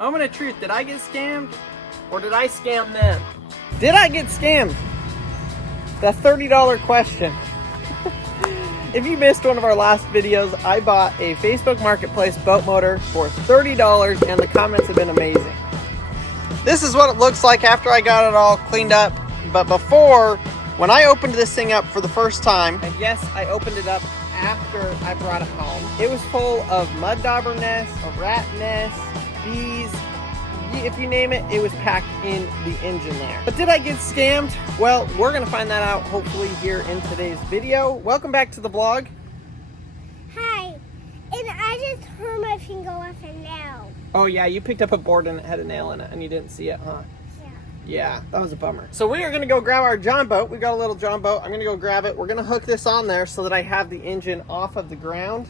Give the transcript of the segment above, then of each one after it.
Moment of truth, did I get scammed or did I scam them? Did I get scammed? That $30 question. If you missed one of our last videos, I bought a Facebook Marketplace boat motor for $30 and the comments have been amazing. This is what it looks like after I got it all cleaned up. But before, when I opened this thing up for the first time, and yes, I opened it up after I brought it home, it was full of mud dauber nests, a rat nest, bees, if you name it, it was packed in the engine there. But did I get scammed? Well, we're gonna find that out hopefully here in today's video. Welcome back to the vlog. Hi, and I just hurt my finger with a nail. Oh yeah, you picked up a board and it had a nail in it and you didn't see it, huh? Yeah, that was a bummer. So we are gonna go grab our John boat. We got a little John boat. I'm gonna go grab it. We're gonna hook this on there so that I have the engine off of the ground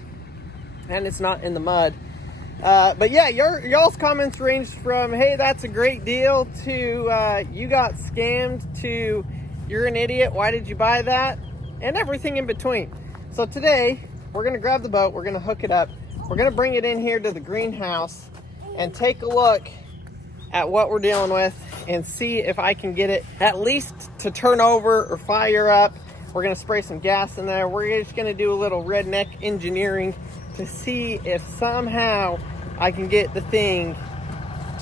and it's not in the mud. But yeah, y'all's comments ranged from, hey, that's a great deal, to you got scammed, to you're an idiot, why did you buy that? And everything in between. So today, we're gonna grab the boat, we're gonna hook it up, we're gonna bring it in here to the greenhouse and take a look at what we're dealing with and see if I can get it at least to turn over or fire up. We're gonna spray some gas in there. We're just gonna do a little redneck engineering to see if somehow I can get the thing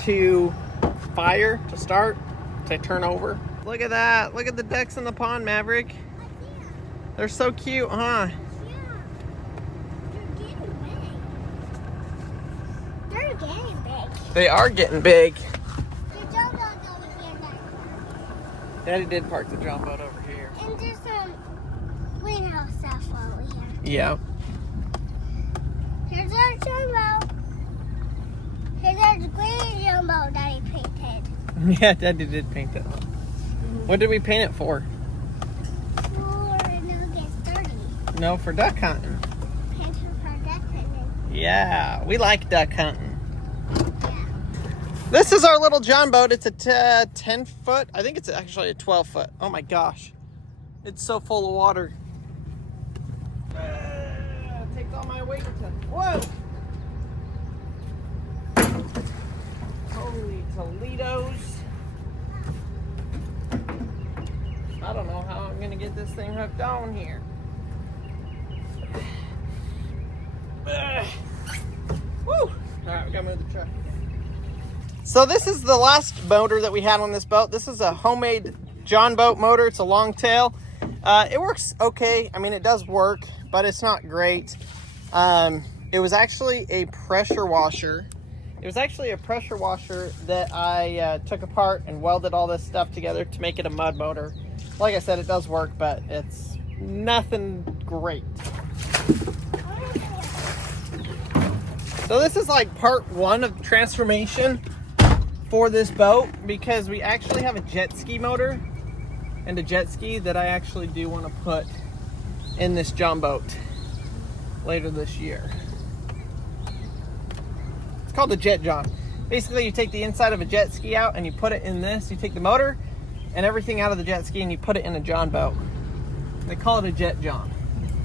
to fire, to start, to turn over. Look at that. Look at the ducks in the pond, Maverick. They're so cute, huh? Yeah. They're getting big. They are getting big. The John boat's over here now. Daddy did park the John boat over here. And there's some greenhouse stuff over here. Yeah. Here's our John boat. Here's our green John boat that he painted. Yeah, Daddy did paint it. What did we paint it for? For no get dirty. No, for duck hunting. Paint it for duck hunting. Yeah, we like duck hunting. Yeah. This is our little John boat. It's a 10 foot. I think it's actually a 12 foot. Oh my gosh. It's so full of water. Takes all my weight to... Whoa! Holy Toledos. I don't know how I'm gonna get this thing hooked on here. Woo! Alright, we gotta move the truck. So this is the last motor that we had on this boat. This is a homemade John boat motor. It's a long tail. It works okay. I mean, it does work, but it's not great. It was actually a pressure washer. It was actually a pressure washer that I took apart and welded all this stuff together to make it a mud motor. Like I said, it does work, but it's nothing great. So this is like part one of the transformation for this boat, because we actually have a jet ski motor and a jet ski that I actually do want to put in this John boat later this year. It's called a Jet John. Basically, you take the inside of a jet ski out and you put it in this. You take the motor and everything out of the jet ski and you put it in a John boat. They call it a Jet John.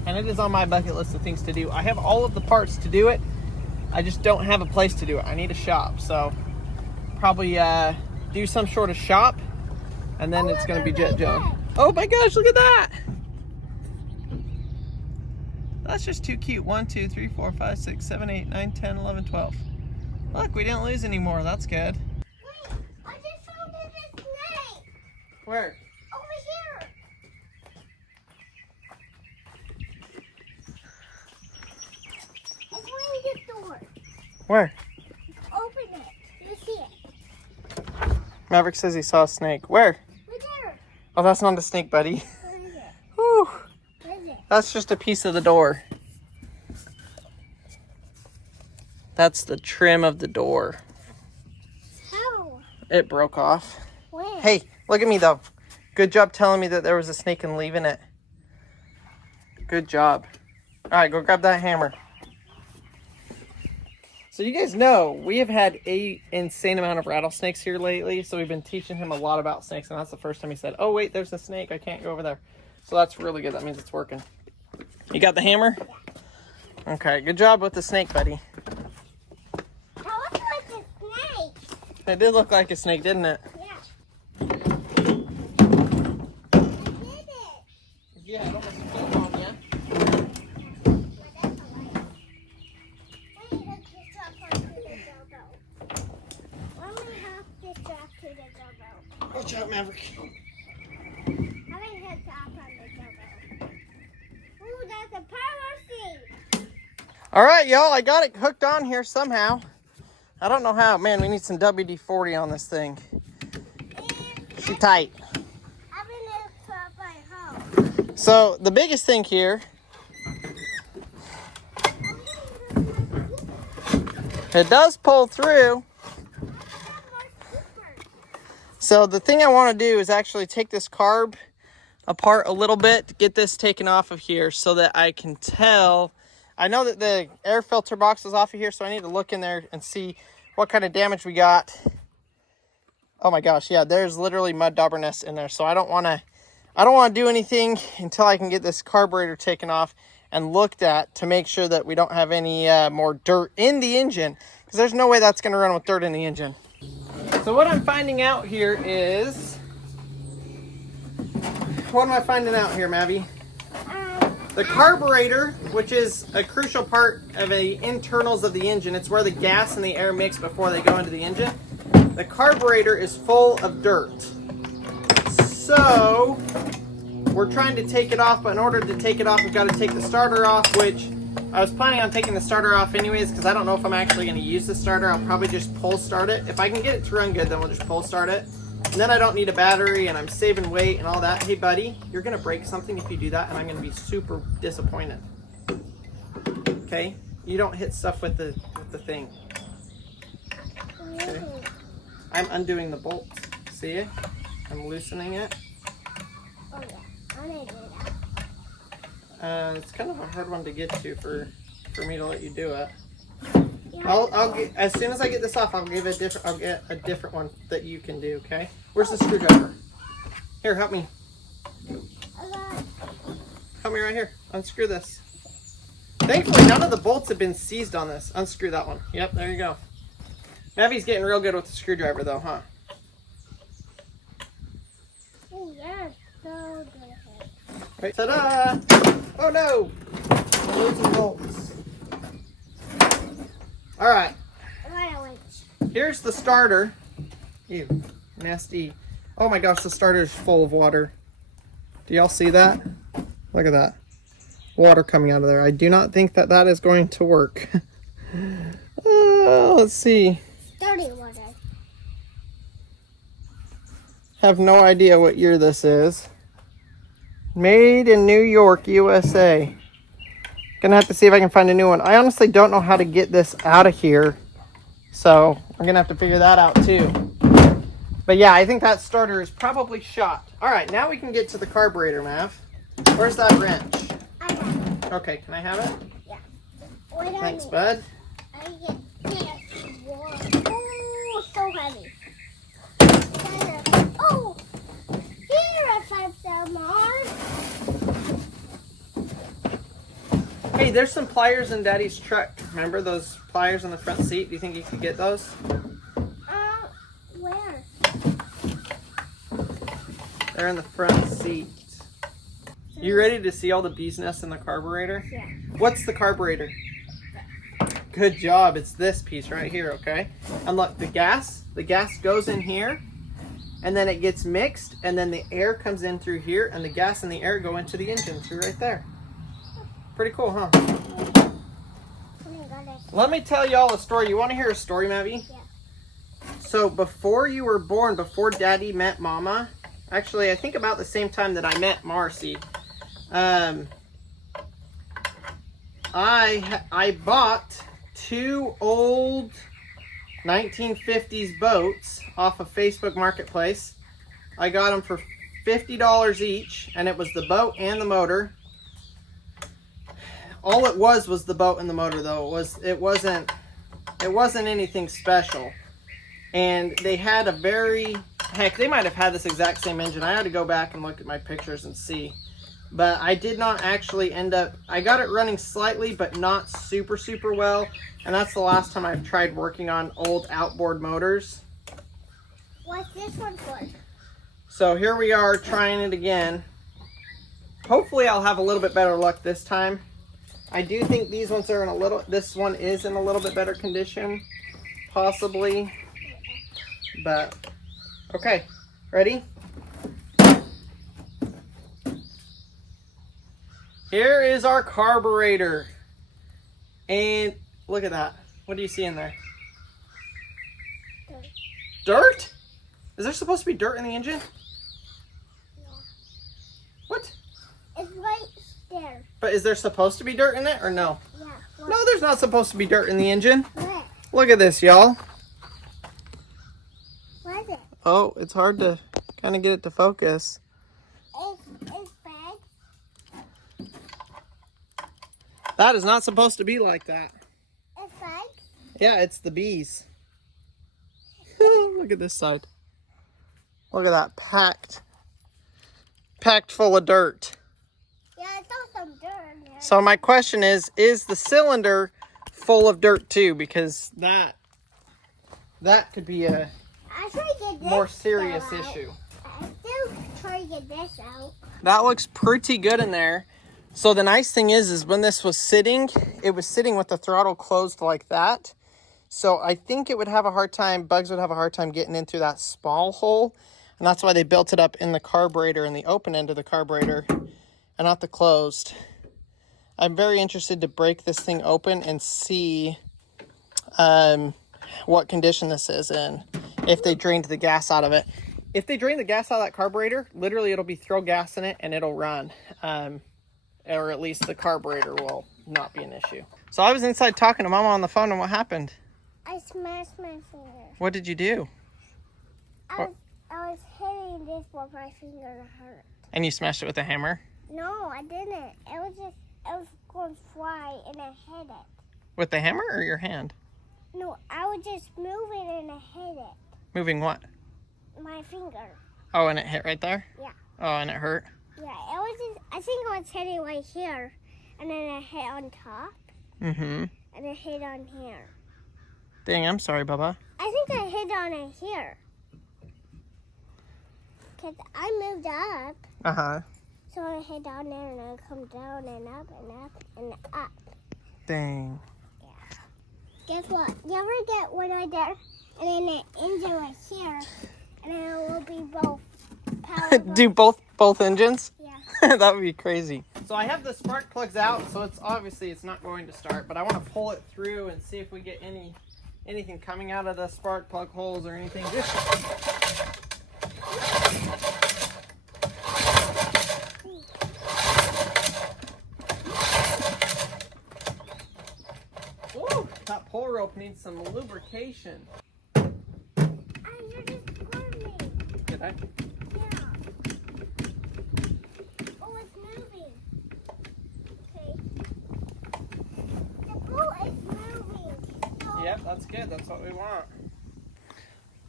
And it is on my bucket list of things to do. I have all of the parts to do it. I just don't have a place to do it. I need a shop. So probably do some sort of shop, and then it's going to be Jet John. Oh my gosh, look at that. That's just too cute. 1, 2, 3, 4, 5, 6, 7, 8, 9, 10, 11, 12. Look, we didn't lose any more. That's good. Wait, I just found a snake. Where? Over here. It's right in the door. Where? Open it. You see it. Maverick says he saw a snake. Where? Right there. Oh, that's not a snake, buddy. Where is it? Whew. Where is it? That's just a piece of the door. That's the trim of the door. How? It broke off. Where? Hey, look at me though. Good job telling me that there was a snake and leaving it. Good job. All right, go grab that hammer. So you guys know we have had an insane amount of rattlesnakes here lately. So we've been teaching him a lot about snakes. And that's the first time he said, oh wait, there's a snake. I can't go over there. So that's really good. That means it's working. You got the hammer? Okay, good job with the snake, buddy. I want to like the snake. It did look like a snake, didn't it? Yeah. Yeah, it almost fell on you. Watch out, Maverick. All right, y'all, I got it hooked on here somehow. I don't know how. Man, we need some WD-40 on this thing. She's tight. So the biggest thing here, it does pull through. So the thing I want to do is actually take this carb apart a little bit to get this taken off of here so that I can tell. I know that the air filter box is off of here, so I need to look in there and see what kind of damage we got. Oh my gosh, yeah, there's literally mud dauber nests in there. So I don't want to do anything until I can get this carburetor taken off and looked at to make sure that we don't have any more dirt in the engine, because there's no way that's going to run with dirt in the engine. So what I'm finding out here is, what am I finding out here, Mavi? The carburetor, which is a crucial part of the internals of the engine, it's where the gas and the air mix before they go into the engine. The carburetor is full of dirt. So we're trying to take it off, but in order to take it off, we've got to take the starter off, which I was planning on taking the starter off anyways, because I don't know if I'm actually going to use the starter. I'll probably just pull start it. If I can get it to run good, then we'll just pull start it. And then I don't need a battery, and I'm saving weight and all that. Hey, buddy, you're going to break something if you do that, and I'm going to be super disappointed. Okay? You don't hit stuff with the thing. Okay? I'm undoing the bolts. See it? I'm loosening it. Oh, yeah. I'm going to do that. It's kind of a hard one to get to for me to let you do it. Yeah. I'll get, as soon as I get this off, I'll get a different one that you can do, okay? Where's the screwdriver? Here, help me. Help me right here. Unscrew this. Thankfully, none of the bolts have been seized on this. Unscrew that one. Yep, there you go. Mavi's getting real good with the screwdriver, though, huh? Oh, yeah, so good. Right. Ta-da! Oh, no! I'm losing bolts. All right. Here's the starter. Ew, nasty. Oh my gosh, the starter is full of water. Do y'all see that? Look at that. Water coming out of there. I do not think that that is going to work. Let's see. Dirty water. Have no idea what year this is. Made in New York, USA. Gonna have to see if I can find a new one. I honestly don't know how to get this out of here, so I'm gonna have to figure that out too. But yeah, I think that starter is probably shot. All right, now we can get to the carburetor, Mav. Where's that wrench? I have it. Okay, can I have it? Yeah. Wait Thanks, bud. I get this. Oh, so heavy. Oh, here I find some more. Hey, there's some pliers in Daddy's truck. Remember those pliers in the front seat? Do you think you could get those? Where? They're in the front seat. You ready to see all the bee's nests in the carburetor? Yeah. What's the carburetor? Good job. It's this piece right here, okay? And look, the gas goes in here, and then it gets mixed, and then the air comes in through here, and the gas and the air go into the engine through right there. Pretty cool, huh? Let me tell y'all a story. You want to hear a story, Mavi? Yeah. So before you were born, before Daddy met Mama, actually I think about the same time that I met Marcy, I bought two old 1950s boats off of Facebook Marketplace. I got them for $50 each, and it was the boat and the motor. All it was the boat and the motor, though. It wasn't anything special. And they had a heck, they might have had this exact same engine. I had to go back and look at my pictures and see. But I did not actually I got it running slightly, but not super, super well. And that's the last time I've tried working on old outboard motors. What's this one for? So here we are trying it again. Hopefully I'll have a little bit better luck this time. I do think these ones are in a little, this one is in a little bit better condition, possibly. But, okay, ready? Here is our carburetor. And look at that. What do you see in there? Dirt. Dirt? Is there supposed to be dirt in the engine? Yeah. What? It's right there. But is there supposed to be dirt in it or no? Yeah. What? No, there's not supposed to be dirt in the engine. What? Look at this, y'all. What is it? Oh, it's hard to kind of get it to focus. It's bad. That is not supposed to be like that. It's bad. Yeah, it's the bees. Look at this side. Look at that, packed full of dirt. Yeah, I saw some dirt in there. So my question is the cylinder full of dirt too? Because that could be a I try to get this more serious out. issue. I still try to get this out. That looks pretty good in there. So the nice thing is when this was sitting, it was sitting with the throttle closed like that. So I think it would have a hard time, Bugs would have a hard time getting in through that small hole. And that's why they built it up in the carburetor, in the open end of the carburetor, and not the closed. I'm very interested to break this thing open and see what condition this is in, if they drained the gas out of it. If they drain the gas out of that carburetor, literally it'll be throw gas in it and it'll run. Or at least the carburetor will not be an issue. So I was inside talking to Mama on the phone, and what happened? I smashed my finger. What did you do? I was hitting this with my finger to hurt. And you smashed it with a hammer? No, I didn't. It was going to fly and I hit it. With the hammer or your hand? No, I was just moving and I hit it. Moving what? My finger. Oh, and it hit right there? Yeah. Oh, and it hurt? Yeah, it was just, I think I was hitting right here. And then I hit on top. Mm-hmm. And I hit on here. Dang, I'm sorry, Bubba. I think I hit on it here. Because I moved up. Uh-huh. So I hit down there and I come down and up and up and up. Dang. Yeah. Guess what? You ever get one right there? And then the engine right here. And then it will be both powered. Do both engines? Yeah. That would be crazy. So I have the spark plugs out, so it's obviously it's not going to start, but I want to pull it through and see if we get anything coming out of the spark plug holes or anything. Woo, that pull rope needs some lubrication. You're just squirming. Did I? Yeah. Oh, it's moving. Okay. The boat is moving. So Yep, that's good. That's what we want.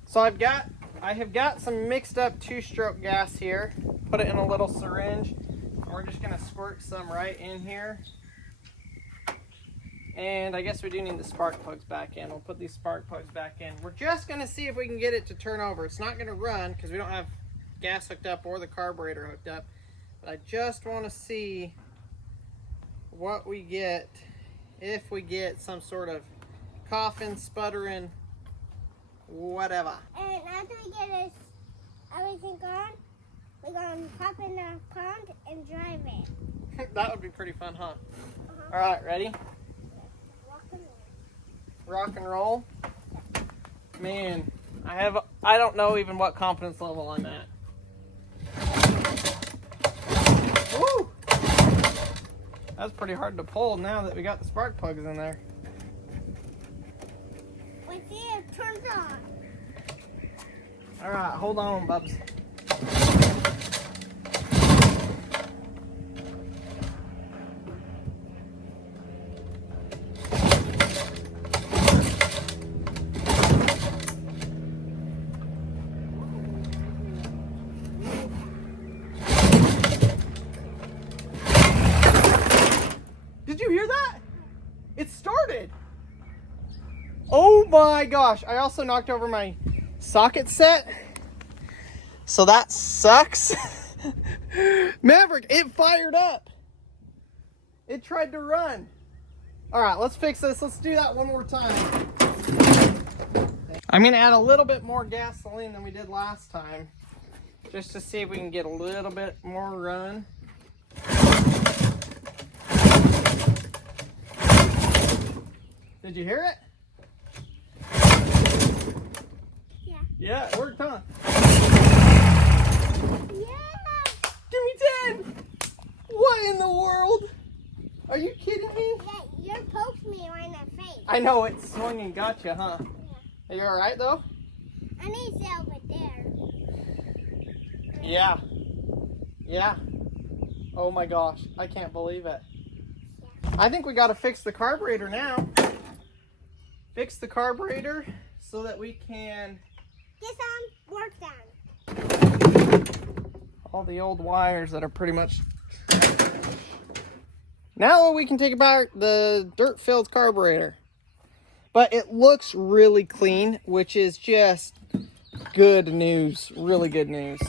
So I have got some mixed up 2-stroke gas here. Put it in a little syringe. And we're just gonna squirt some right in here. And I guess we do need the spark plugs back in. We'll put these spark plugs back in. We're just gonna see if we can get it to turn over. It's not gonna run because we don't have gas hooked up or the carburetor hooked up. But I just wanna see what we get, if we get some sort of coughing, sputtering, whatever. And after we get this, everything gone, we're going to pop in the pond and drive it. That would be pretty fun, huh? All right, ready? Walk in there. Rock and roll. Man, I don't know even what confidence level I'm at. Woo! That's pretty hard to pull now that we got the spark plugs in there. We see it turns on. All right, hold on, Bubs. Did you hear that? It started. Oh my gosh. I also knocked over my socket set. So that sucks. Maverick, it fired up. It tried to run. All right, let's fix this. Let's do that one more time. I'm gonna add a little bit more gasoline than we did last time, just to see if we can get a little bit more run. Did you hear it? Yeah. Yeah, it worked, huh? Yeah. Give me 10. What in the world? Are you kidding me? You poked me right in the face. I know, it swung and got you, huh? Yeah. Are you all right, though? I need to stay over there. Yeah. Yeah. Oh my gosh, I can't believe it. I think we got to fix the carburetor now. Fix the carburetor so that we can Get some work done. all the old wires that are pretty much. Now we can take apart the dirt-filled carburetor. But it looks really clean, which is just good news. Really good news.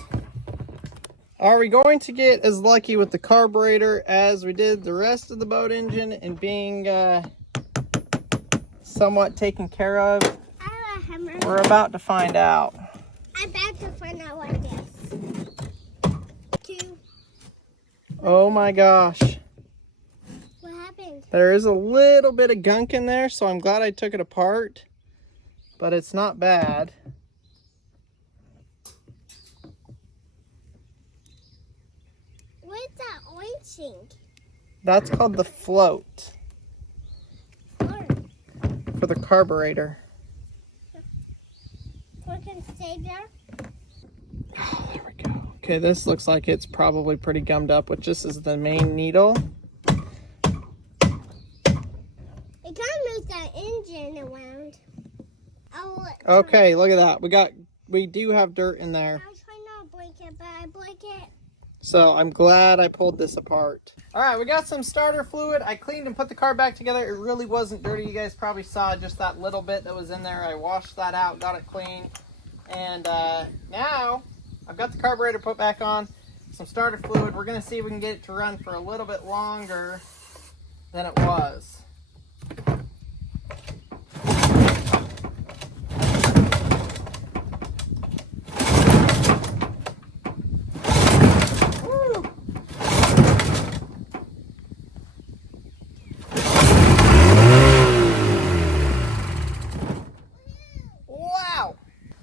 Are we going to get as lucky with the carburetor as we did the rest of the boat engine and being somewhat taken care of? I have a hammer. We're about to find out. I'm about to find out what this. 2. Oh my gosh. What happened? There is a little bit of gunk in there, so I'm glad I took it apart. But it's not bad. Where's that orange thing? That's called the float Orange. for the carburetor. We can stay there. Oh, there we go. Okay, this looks like it's probably pretty gummed up, which this is the main needle. It kind of moves that engine around. Okay, look at that. We do have dirt in there. I was trying not to break it, but I broke it. So I'm glad I pulled this apart. All right, we got some starter fluid. I cleaned and put the car back together. It really wasn't dirty. You guys probably saw just that little bit that was in there. I washed that out, got it clean. And now I've got the carburetor put back on, some starter fluid. We're gonna see if we can get it to run for a little bit longer than it was.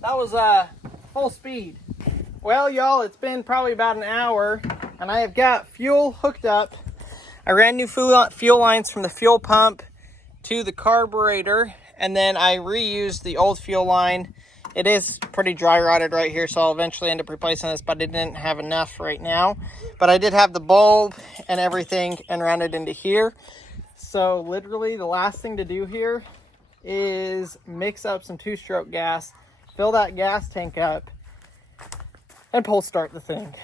That was full speed. Well, y'all, it's been probably about an hour, and I have got fuel hooked up. I ran new fuel lines from the fuel pump to the carburetor, and then I reused the old fuel line. It is pretty dry rotted right here, so I'll eventually end up replacing this, but I didn't have enough right now. But I did have the bulb and everything and ran it into here. So literally the last thing to do here is mix up some 2-stroke gas, fill that gas tank up, and pull start the thing.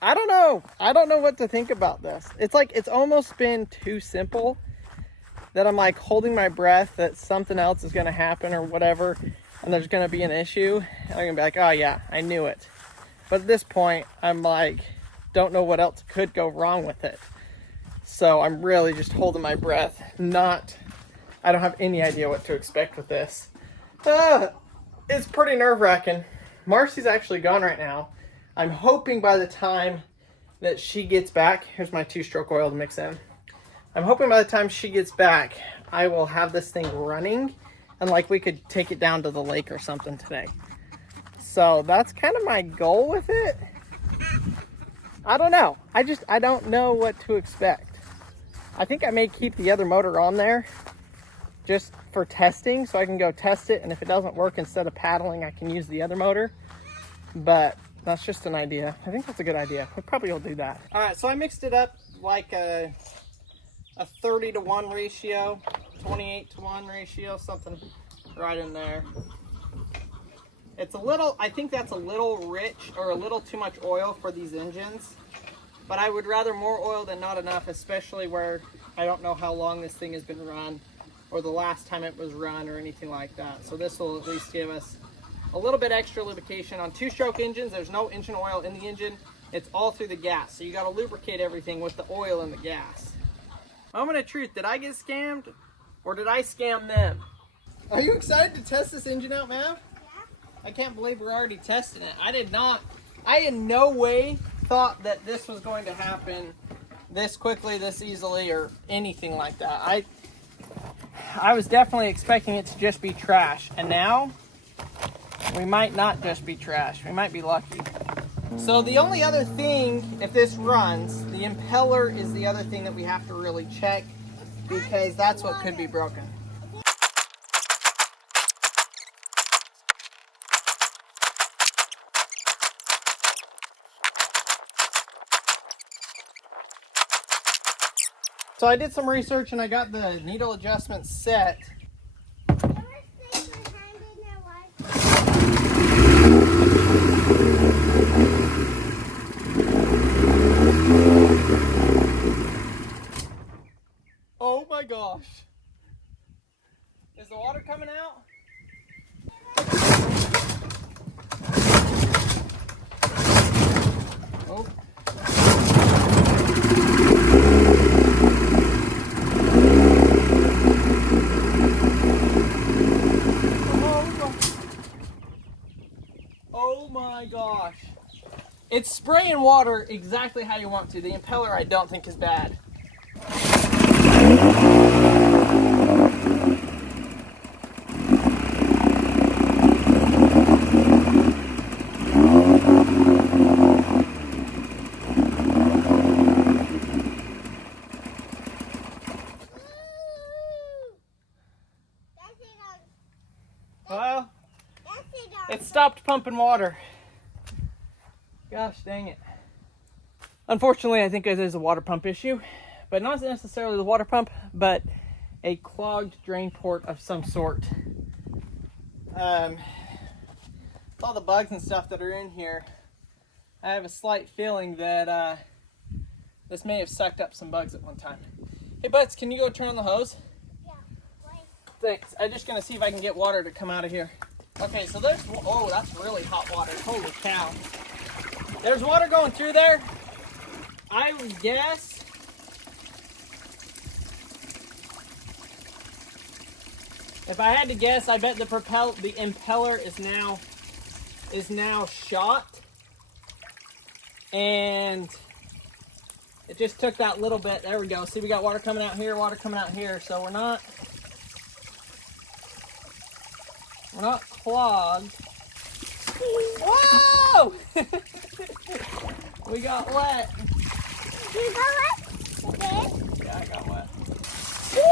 I don't know what to think about this. It's like, it's almost been too simple that I'm like holding my breath that something else is going to happen or whatever, and there's going to be an issue. And I'm going to be like, oh yeah, I knew it. But at this point, I'm like, don't know what else could go wrong with it. So I'm really just holding my breath. I don't have any idea what to expect with this. It's pretty nerve-wracking. Marcy's actually gone right now. I'm hoping by the time that she gets back, here's my 2-stroke oil to mix in. I'm hoping by the time she gets back, I will have this thing running and like we could take it down to the lake or something today. So that's kind of my goal with it. I don't know. I don't know what to expect. I think I may keep the other motor on there just for testing, so I can go test it, and if it doesn't work, instead of paddling, I can use the other motor. But that's just an idea. I think that's a good idea. We probably will do that. All right, so I mixed it up like a 30-to-1 ratio, 28-to-1 ratio, something right in there. It's a little, I think that's a little rich or a little too much oil for these engines, but I would rather more oil than not enough, especially where I don't know how long this thing has been run or the last time it was run or anything like that. So this will at least give us a little bit extra lubrication. On two-stroke engines, there's no engine oil in the engine. It's all through the gas. So you got to lubricate everything with the oil and the gas. Moment of truth, did I get scammed or did I scam them? Are you excited to test this engine out, Mav? Yeah. I can't believe we're already testing it. I in no way thought that this was going to happen this quickly, this easily, or anything like that. I was definitely expecting it to just be trash, and now we might not just be trash. We might be lucky. So the only other thing, if this runs, the impeller is the other thing that we have to really check, because that's what could be broken. So I did some research and I got the needle adjustment set. Oh my gosh. Is the water coming out? Oh. Oh my gosh. It's spraying water exactly how you want to. The impeller I don't think is bad. Well, it stopped pumping water. Gosh dang it. Unfortunately, I think it is a water pump issue, but not necessarily the water pump, but a clogged drain port of some sort. With all the bugs and stuff that are in here, I have a slight feeling that this may have sucked up some bugs at one time. Hey Butts, can you go turn on the hose? Yeah, wait. Thanks. I'm just gonna see if I can get water to come out of here. Okay, so there's, oh, that's really hot water. Holy cow. There's water going through there. I would guess if I had to guess, I bet the impeller is now shot, and it just took that little bit. There we go. See, we got water coming out here, water coming out here, so we're not clogged. Whoa! We got wet. You got wet? Okay. Yeah, I got wet. Woo!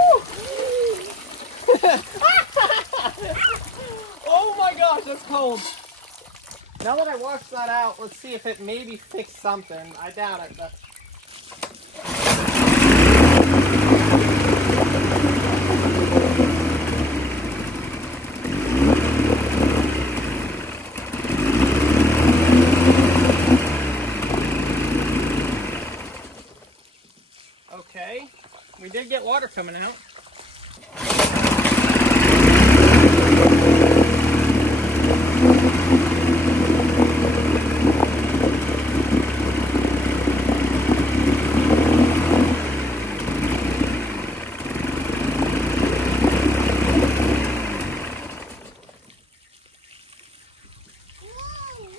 Oh my gosh, that's cold. Now that I washed that out, let's see if it maybe fixed something. I doubt it, but... Okay, we did get water coming out.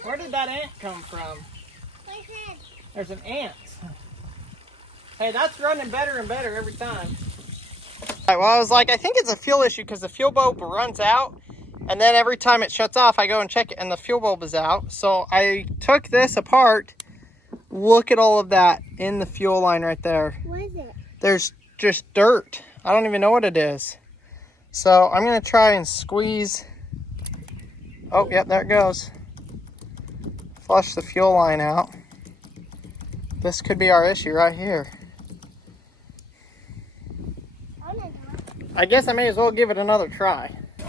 Where did that ant come from? There's an ant. Hey, that's running better and better every time. All right, well, I was like, I think it's a fuel issue because the fuel bulb runs out, and then every time it shuts off, I go and check it, and the fuel bulb is out. So I took this apart. Look at all of that in the fuel line right there. What is it? There's just dirt. I don't even know what it is. So I'm going to try and squeeze. Oh, yep, there it goes. Flush the fuel line out. This could be our issue right here. I guess I may as well give it another try. So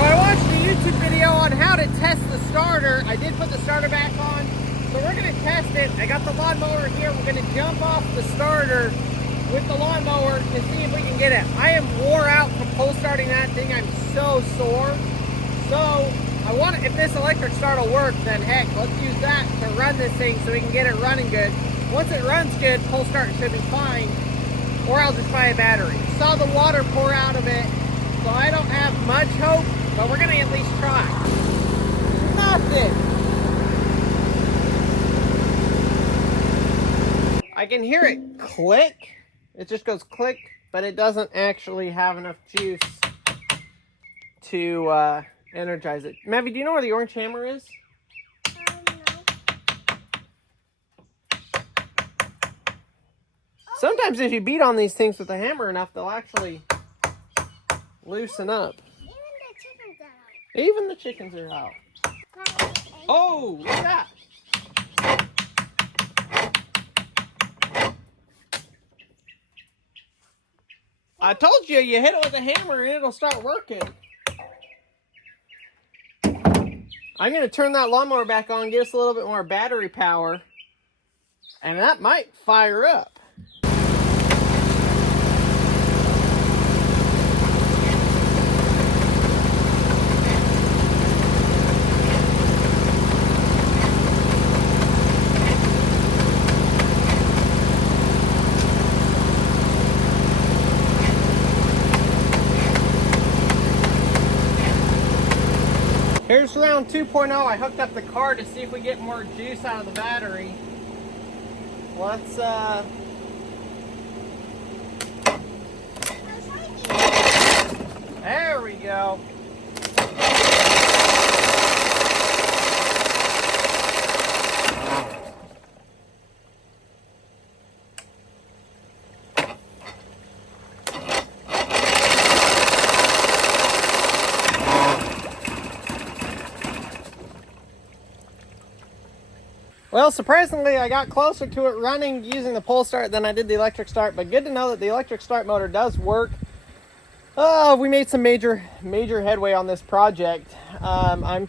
I watched a YouTube video on starter. I did put the starter back on, so we're gonna test it. I got the lawnmower here. We're gonna jump off the starter with the lawnmower to see if we can get it. I am wore out from pull starting that thing. I'm so sore. So I want to, if this electric start will work, then heck, let's use that to run this thing so we can get it running good. Once it runs good, pull start should be fine, or I'll just buy a battery. Saw the water pour out of it, so I don't have much hope, but we're gonna at least try. Nothing. I can hear it click. It just goes click, but it doesn't actually have enough juice to energize it. Mavi, do you know where the orange hammer is? Sometimes if you beat on these things with a hammer enough, they'll actually loosen up. Even the chickens are out. Oh, look at that. I told you, you hit it with a hammer and it'll start working. I'm going to turn that lawnmower back on, get us a little bit more battery power, and that might fire up. Here's round 2.0. I hooked up the car to see if we get more juice out of the battery. Let's there we go. Well, surprisingly, I got closer to it running using the pull start than I did the electric start, but good to know that the electric start motor does work. We made some major headway on this project. I'm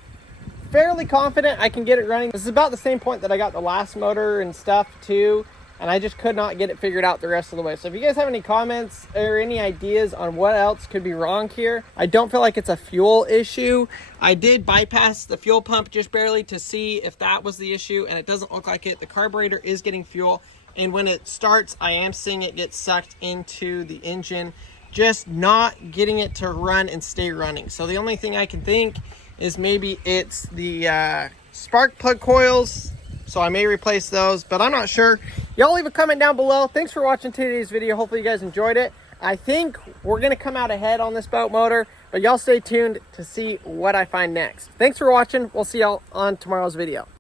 fairly confident I can get it running. This is about the same point that I got the last motor and stuff too, and I just could not get it figured out the rest of the way. So if you guys have any comments or any ideas on what else could be wrong here, I don't feel like it's a fuel issue. I did bypass the fuel pump just barely to see if that was the issue, and it doesn't look like it. The carburetor is getting fuel, and when it starts, I am seeing it get sucked into the engine, just not getting it to run and stay running. So the only thing I can think is maybe it's the spark plug coils. So I may replace those, but I'm not sure. Y'all leave a comment down below. Thanks for watching today's video. Hopefully you guys enjoyed it. I think we're gonna come out ahead on this boat motor, but y'all stay tuned to see what I find next. Thanks for watching. We'll see y'all on tomorrow's video.